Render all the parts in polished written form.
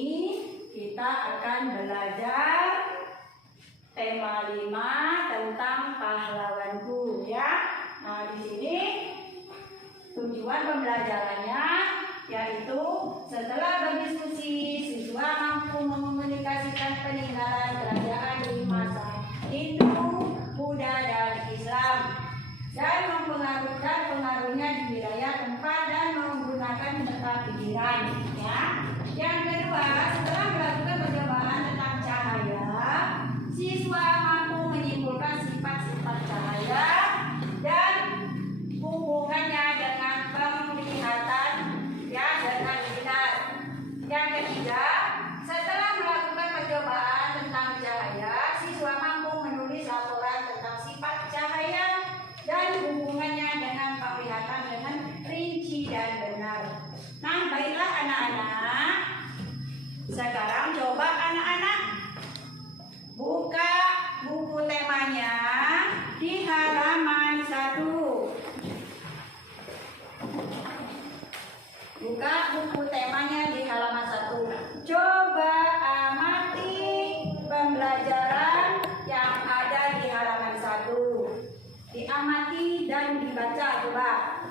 ini kita akan belajar tema 5 tentang pahlawanku ya. Nah, di sini tujuan pembelajarannya yaitu setelah berdiskusi siswa mampu mengomunikasikan peninggalan kerajaan di masa Hindu, Buddha dan Islam dan mempengaruhi pengaruhnya di wilayah tempat dan menggunakan peta pikiran ya. Yang kedua, setelah melakukan percobaan tentang cahaya, siswa mampu menyimpulkan sifat-sifat cahaya dan hubungannya dengan penglihatan ya dengan benar. Yang ketiga, setelah melakukan percobaan tentang cahaya, siswa mampu menulis laporan tentang sifat cahaya dan hubungannya dengan penglihatan dengan rinci dan benar. Nah, baiklah anak-anak. Sekarang coba anak-anak buka buku temanya di halaman 1. Buka buku temanya di halaman 1. Coba amati pembelajaran yang ada di halaman 1. Diamati dan dibaca coba.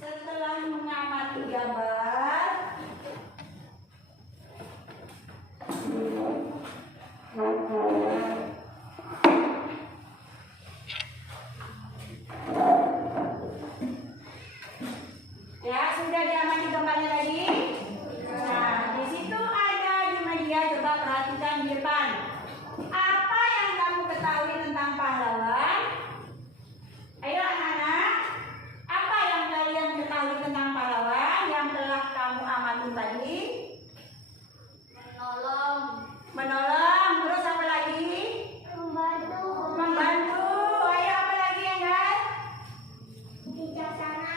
Setelah mengamati gambar, ya sudah diamati gambarnya tadi. Nah, di situ ada di media, coba perhatikan di depan. Apa yang kamu ketahui tentang pahlawan? Ayo anak-anak, apa yang kalian ketahui tentang pahlawan yang telah kamu amati tadi? Menolong, terus apa lagi? Membantu. Ayo apa lagi enggak?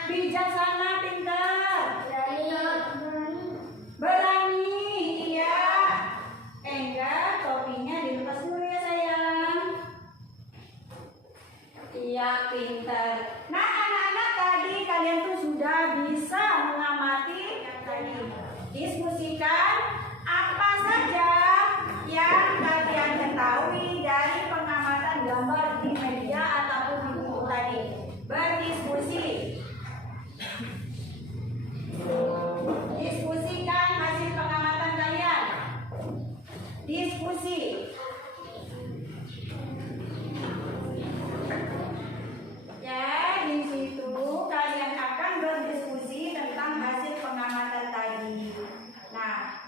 Bijaksana, pintar. Berani, iya. Enggak, topinya dilepas dulu ya sayang. Iya, pintar. Nah, anak-anak tadi kalian tuh sudah bisa mengamati yang tadi. Diskusikan apa saja yang kalian ketahui dari pengamatan gambar di media ataupun di buku tadi. Berdiskusi. Diskusikan hasil pengamatan kalian. Diskusi. Ya, di situ kalian akan berdiskusi tentang hasil pengamatan tadi. Nah,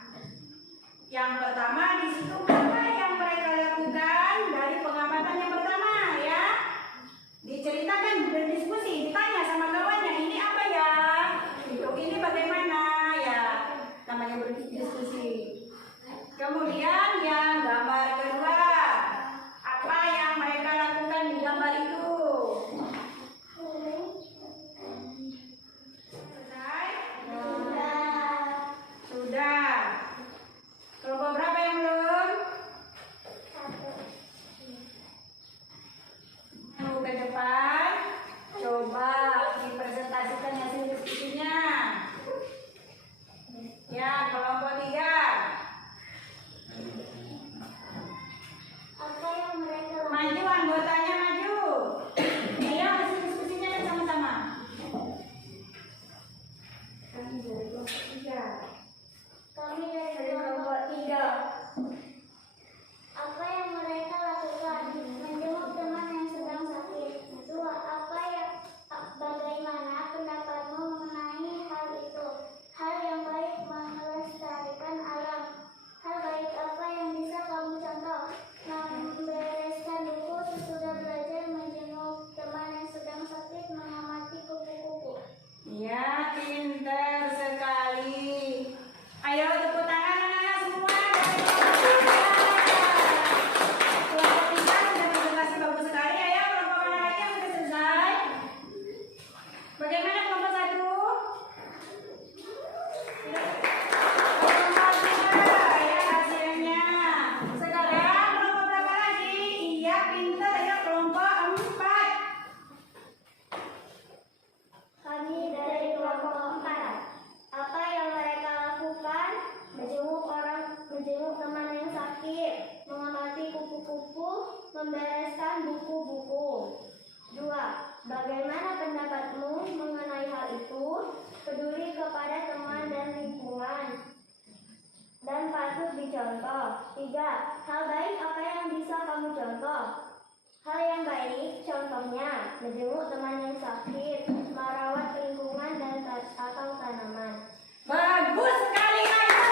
contohnya menjenguk teman yang sakit, merawat lingkungan dan atau tanaman. Bagus sekali, ayo.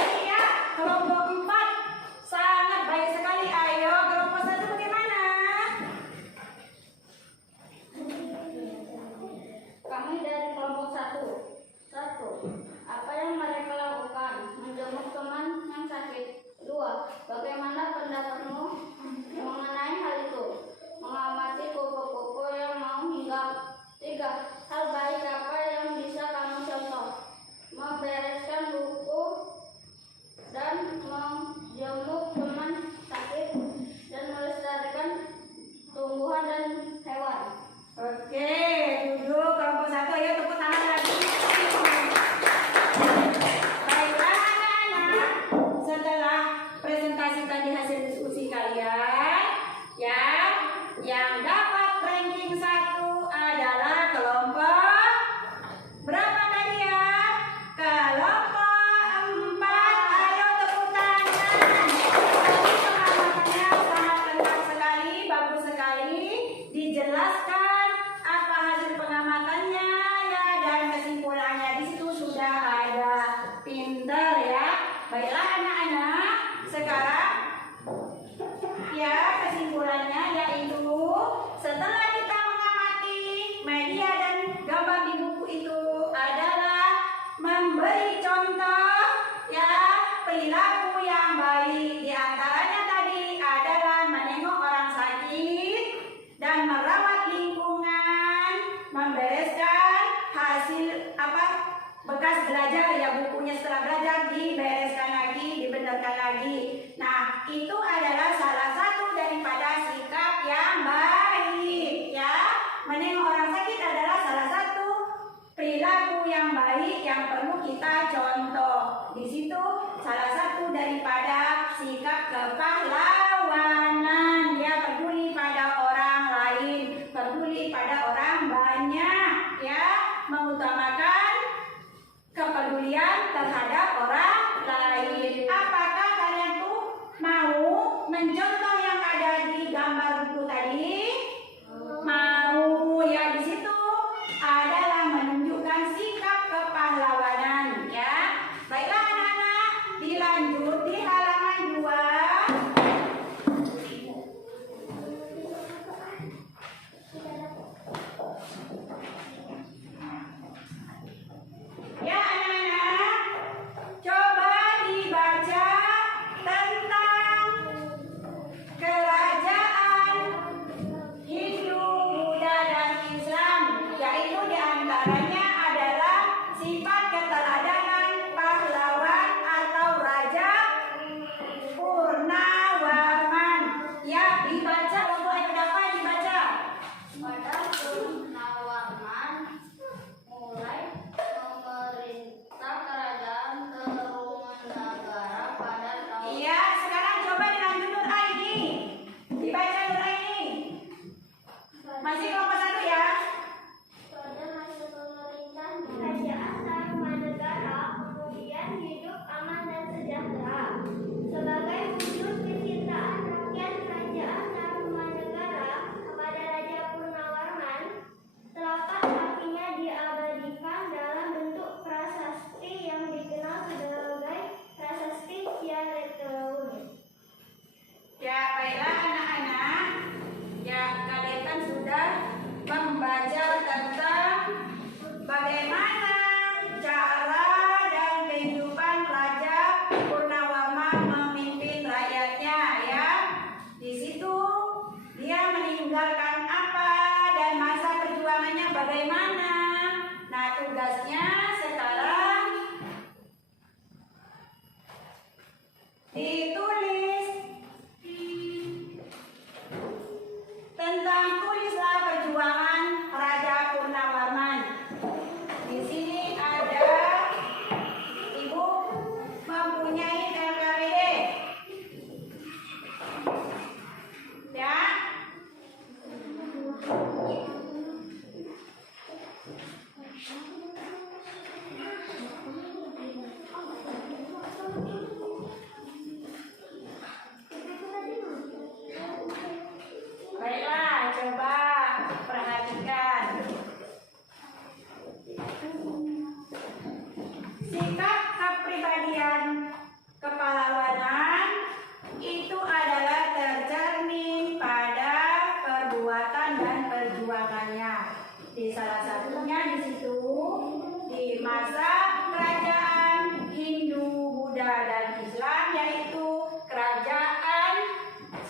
Iya, kelompok 4 sangat baik sekali. Ayo, kelompok 1 bagaimana? Kami dari kelompok 1. Apa yang mereka lakukan? Menjenguk teman yang sakit. 2. Bagaimana pendapatmu mengenai hal itu? Mengamati kupu-kupu yang mau hinggap. 3. Hal baik apa yang bisa kamu contoh? Membereskan buku dan menjenguk teman sakit dan melestarikan tumbuhan dan hewan. Oke, duduk kelompok 1. Ayo tepuk tangan lagi. Baiklah anak-anak, setelah presentasi tadi hasil diskusi kalian, ya, yang dapat ranking 1 adalah kelompok berapa tadi ya? Kelompok 4. Ayo tepuk tangan. Tadi pengamatannya sangat lengkap sekali, bagus sekali, dijelaskan apa hasil pengamatannya ya, dan kesimpulannya di situ sudah ada. Pinter ya. Baiklah anak-anak, sekarang ya kesimpulannya yaitu setelah kita mengamati media dan gambar di buku itu adalah memberi contoh ya perilaku yang baik. Di antaranya tadi adalah menengok orang sakit dan merawat lingkungan, membereskan hasil bekas belajar ya, bukunya setelah belajar dibereskan lagi, dibenarkan lagi. Nah, itu adalah salah satu daripada sikap yang baik ya. Menengok orang sakit adalah salah satu perilaku yang baik yang perlu kita contoh. Di situ salah satu daripada sikap kepahlawanan ya, peduli pada orang lain, peduli pada orang banyak ya, mengutamakan kepedulian terhadap orang lain. Apakah kalian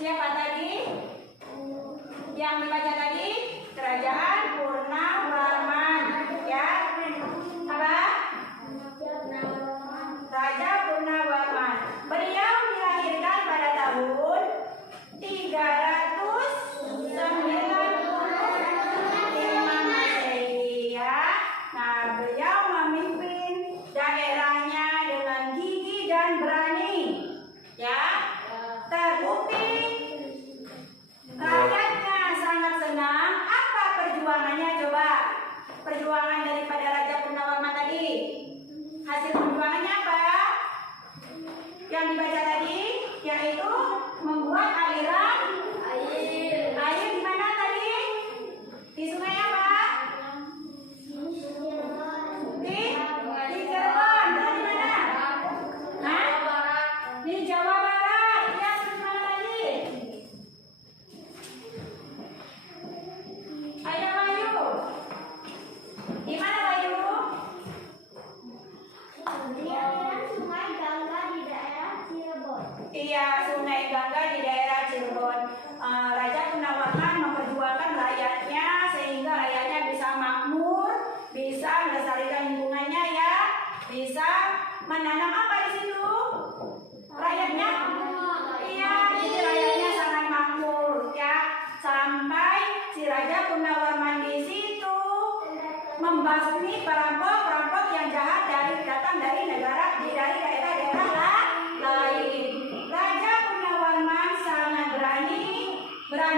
Siapa tadi? Yang dibaca tadi? Kerajaan Purnawarman. Ya. Apa? Raja Purnawarman. Beliau dilahirkan pada tahun 395 Masehi ya. Nah, beliau memimpin daerahnya dengan gigih dan berani. Ya. Terbukti rakyatnya sangat senang. Apa perjuangannya coba? Perjuangan daripada Raja Purnawarman tadi. Hasil perjuangannya apa? Yang dibaca tadi, yaitu membuat aliran air di mana tadi? Di sungai apa? Di Cirebon. Dari mana? Hah? Di Jawa Barat. Ya, di mana tadi? Ayo Bayu. Di mana Bayu? Di aliran Sungai Gangga di daerah Cirebon. Iya, Sungai Gangga di daerah Cirebon. Raja Purnawarman memperjuangkan rakyatnya sehingga rakyatnya bisa makmur, bisa melestarikan lingkungannya ya, bisa menanam apa di situ? Rakyatnya? Iya, jadi rakyatnya sangat makmur ya. Sampai si Raja Purnawarman di situ membasmi perampok-perampok yang jahat datang dari negara dari daerah-daerah lain. Raja Purnawarman sangat berani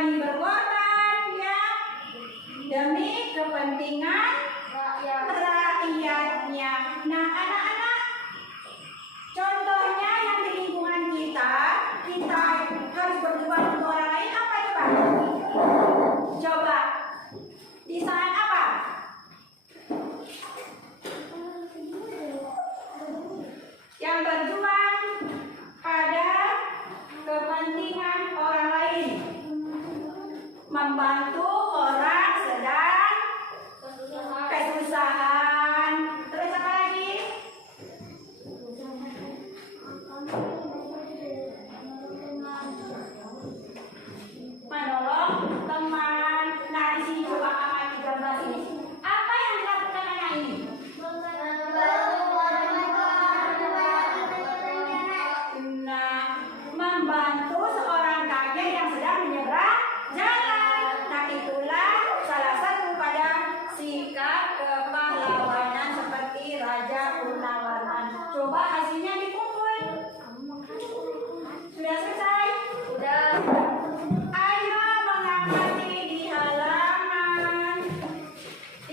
berkorban ya demi kepentingan rakyatnya. Nah, anak-anak, contohnya yang di lingkungan kita harus berjuang untuk orang lain apa coba? Coba di saat apa? Yang berjuang pada kepentingan orang lain, membantu orang sedang kesusahan. Terus apa lagi? Menolong teman. Nah, di sini coba amati gambar ini. Apa yang dilakukan anak ini? Nah, membantu seorang kakek yang sedang menyeberang jalan. Nah, itulah salah satu pada sikap kepahlawanan seperti Raja Purnawarman. Coba hasilnya dikumpul. Sudah selesai? Sudah. Ayo mengamati di halaman 5.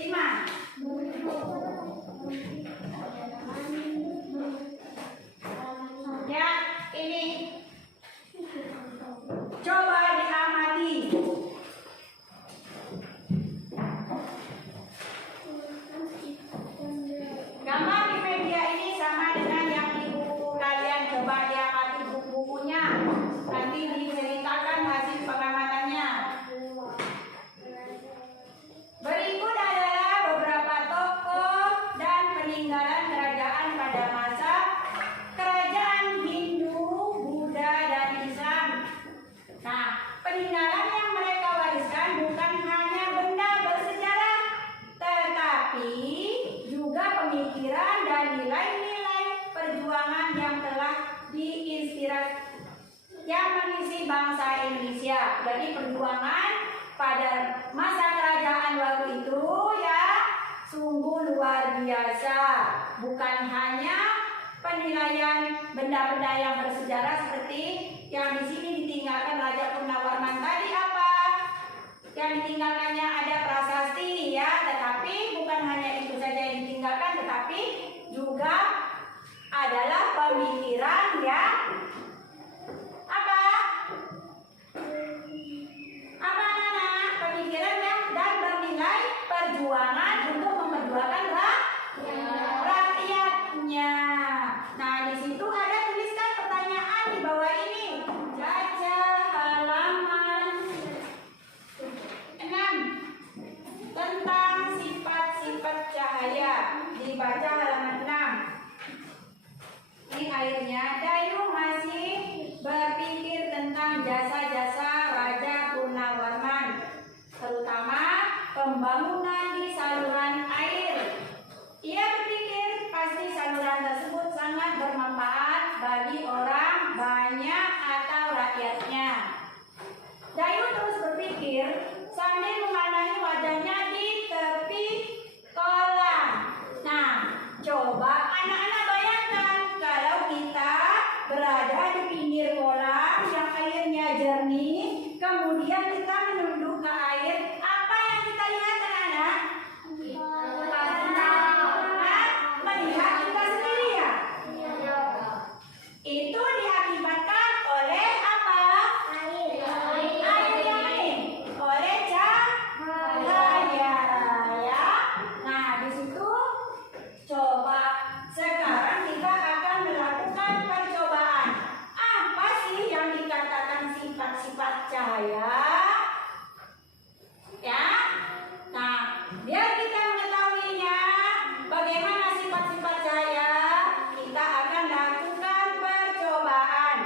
Ya, ini coba diamati. Gambar di media ini sama dengan yang di buku kalian. Coba diamati buku-bukunya. Nanti diceritakan hasil pengamatannya. Berikut adalah beberapa tokoh dan peninggalan kerajaan pada masa kerajaan Hindu, Buddha, dan Islam. Nah, peninggalan yang mereka wariskan bukan hanya benda bersejarah, tetapi juga pemikiran dan nilai-nilai perjuangan yang telah diinspirasi yang mengisi bangsa Indonesia. Jadi perjuangan pada masa kerajaan waktu itu ya sungguh luar biasa. Bukan hanya penilaian benda-benda yang bersejarah seperti yang di sini ditinggalkan Raja Purnawarman tadi apa? Yang ditinggalkannya ada prasasti ya, tetapi bukan hanya itu saja yang ditinggalkan, tetapi juga adalah pemikiran ya. Apa? Apa anak-anak? Pemikiran yang dan bernilai perjuangan untuk memperjuangkan rakyatnya. Nah, di situ ada tuliskan pertanyaan di bawah ini. Jajah halaman 6 tentang sifat-sifat cahaya. Dibaca halaman 6. Ini air terutama pembangunan di saluran air. Ia berpikir pasti saluran tersebut sangat bermanfaat bagi orang banyak atau rakyatnya. Dayu terus berpikir sambil memandangi wajahnya di tepi kolam. Nah, coba anak-anak bayangkan kalau kita berada di pinggir kolam yang airnya jernih, kemudian kita menunduk ke air, apa yang kita lihat anak-anak? Melihat kita sendiri ya? Itu diakibatkan oleh apa? Air yang ini, oleh cahaya ya. Nah, di situ coba sekarang kita akan melakukan percobaan. Apa sih yang dikatakan sifat-sifat cahaya? Ya. Nah, biar kita mengetahuinya, bagaimana sifat-sifat cahaya, kita akan lakukan percobaan.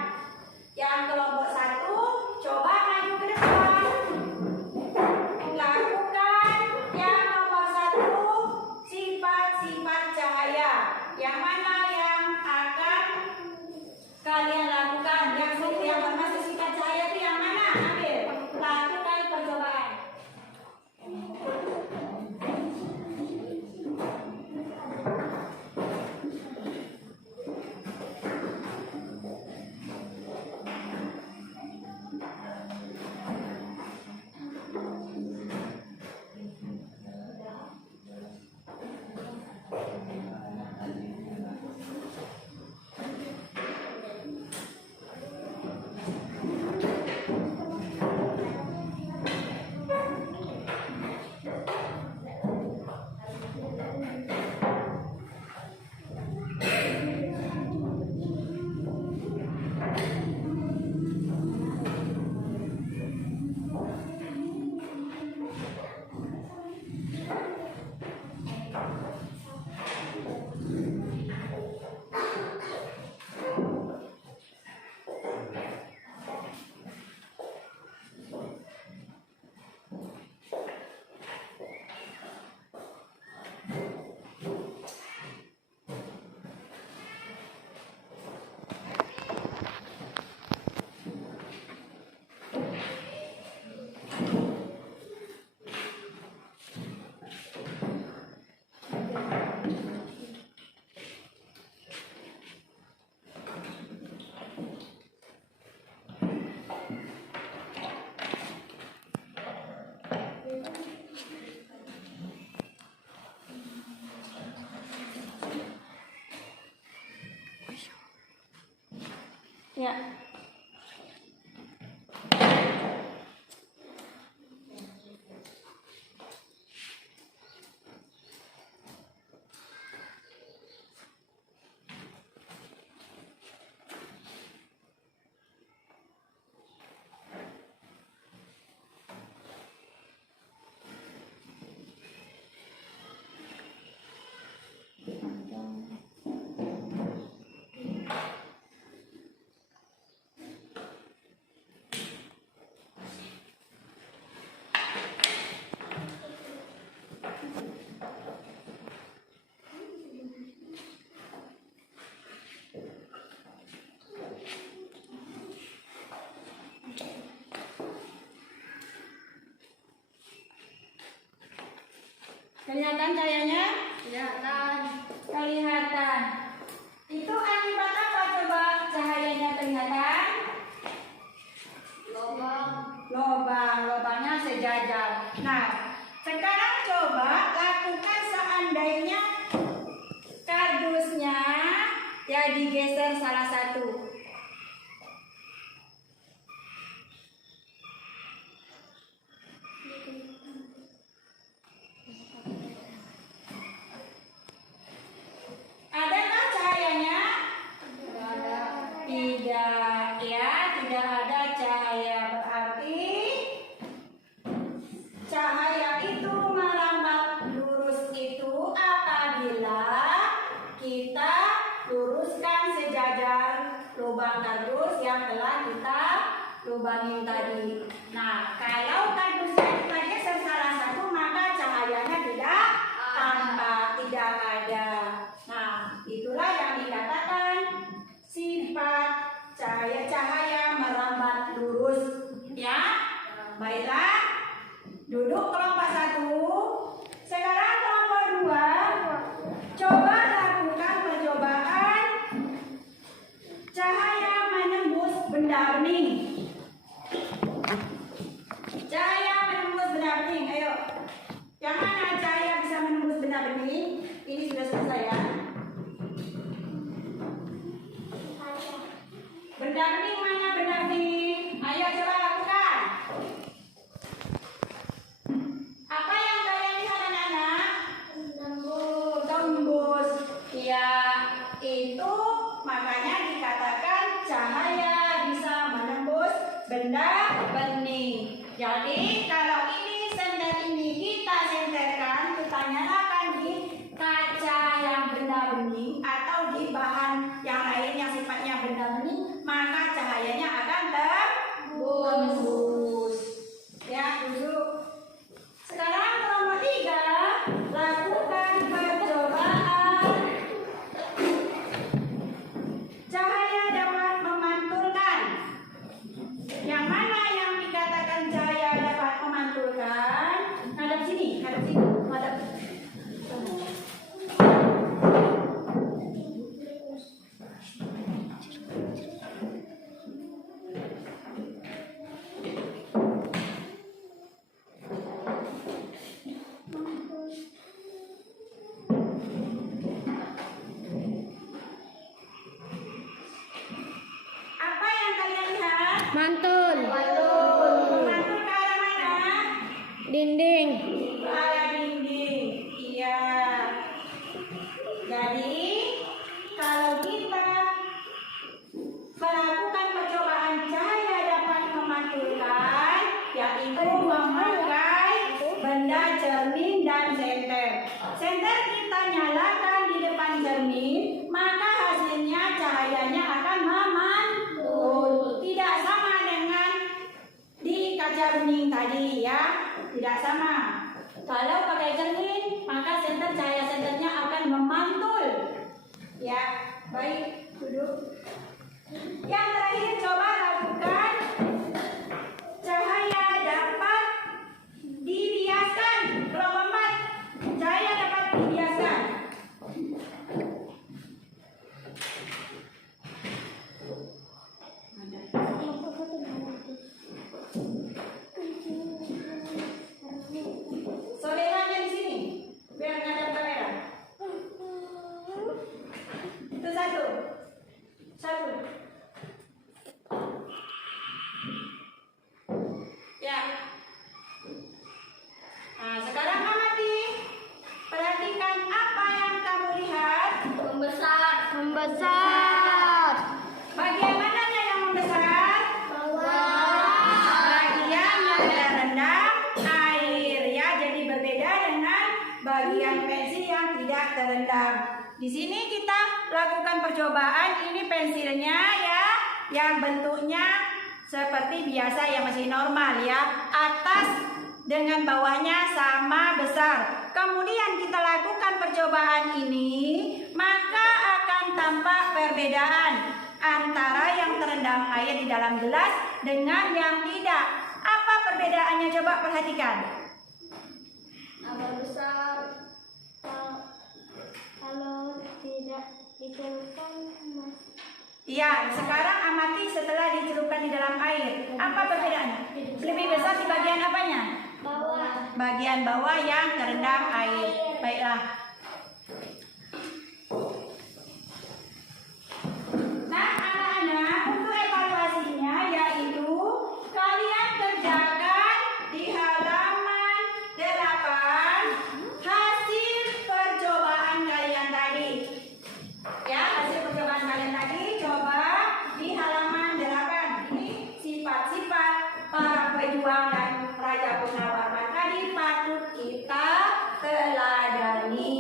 Yang kelompok 1, coba maju ke depan. Lakukan yang nomor 1, sifat-sifat cahaya. Yang mana yang akan kalian lakukan? Yang termasuk sifat cahaya itu yang mana? Ambil. Lakukan percobaan. Ya. Kelihatan cahayanya? Kelihatan. Itu akibat apa coba cahayanya kelihatan? Lobangnya sejajar. Nah, sekarang coba lakukan seandainya kardusnya ya digeser salah satu. Adakah cahayanya? Tidak ya, tidak ada cahaya. Berarti cahaya itu merambat lurus itu apabila kita luruskan sejajar lubangin tadi. Nah, kalau kardusnya digeser salah satu, maka cahayanya tidak tampak, tidak ada. Nah, itulah yang dikatakan sifat cahaya merambat lurus. Ya, baiklah. Duduk kelompok 1. Sekarang kelompok 2. Coba lakukan percobaan cahaya menembus benda bening. Cahaya menembus benda bening. Ayo. Yang mana cahaya bisa menembus benda bening? Ini sudah selesai ya. Benda bening mana benda bening? Ayo coba lakukan. Apa yang kalian lihat anak-anak? Tembus. Ya, itu makanya dikatakan cahaya bisa menembus benda bening. Jadi kalau ini senter ini kita senterkan, kita nyalakan di kaca yang benda bening atau di bahan yang lain yang sifatnya benda bening, maka cahayanya akan tembus. Ya, duduk. Sekarang kelompok 3, lakukan percobaan cahaya dapat memantulkan. Yang mana yang dikatakan cahaya dapat memantulkan? Hadap sini, hadap sini, hadap. Apa yang kalian lihat? Mantul. Memantul ke arah mana? Dinding. Ke arah dinding. Iya. Jadi kalau kita melakukan percobaan cahaya dapat memantulkan, yaitu memakai benda cermin dan senter. Senter kita nyalakan di depan cermin, maka hasilnya cahayanya akan memantul. Tidak sama dengan di kaca bening tadi ya, tidak sama. Kalau pakai cermin, maka cahaya senternya akan memantul. Ya, baik, duduk. Yang terakhir coba lakukan cahaya dapat dibiaskan. Kelompok 4, cahaya dapat dibiaskan. Saudaranya di sini, biar ngadap kamera. Itu satu. Ya. Nah, sekarang amati. Perhatikan apa yang kamu lihat. Membesar. Bagian mananya yang membesar? Bagian yang terendam air ya. Jadi berbeda dengan bagian pensil yang tidak terendam. Di sini kita lakukan percobaan. Ini pensilnya ya, yang bentuknya seperti biasa yang masih normal ya. Atas dengan bawahnya sama besar. Kemudian kita lakukan percobaan ini, maka akan tampak perbedaan antara yang terendam air di dalam gelas dengan yang tidak. Apa perbedaannya? Coba perhatikan. Agak besar. Kalau tidak dicelupkan, Iya, sekarang amati setelah dicelupkan di dalam air. Apa perbedaannya? Lebih besar di bagian apanya? bawah. Bagian bawah yang terendam air. Baiklah. Nah, anak-anak, untuk evaluasinya yaitu kalian kerjakan di halaman 8 hasil percobaan kalian tadi. Ya, hasil percobaan kalian tadi coba di halaman 8. Ini sifat-sifat para pejuang dan raja penawar tadi patut kita teladani.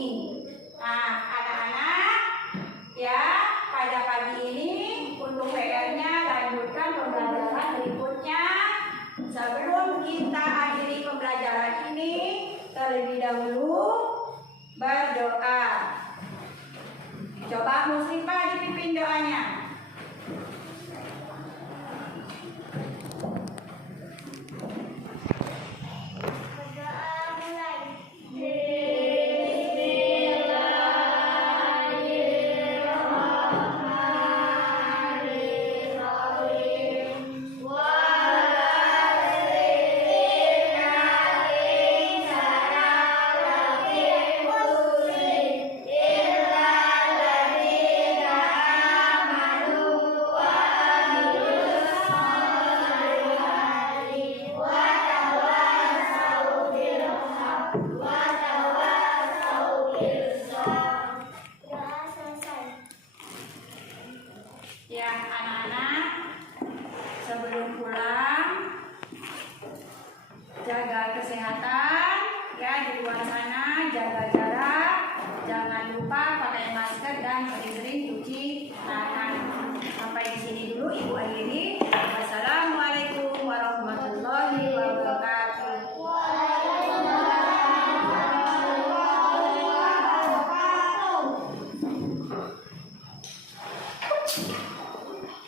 jaga jarak, jangan lupa pakai masker dan sering-sering cuci tangan. Sampai di sini dulu Ibu akhiri.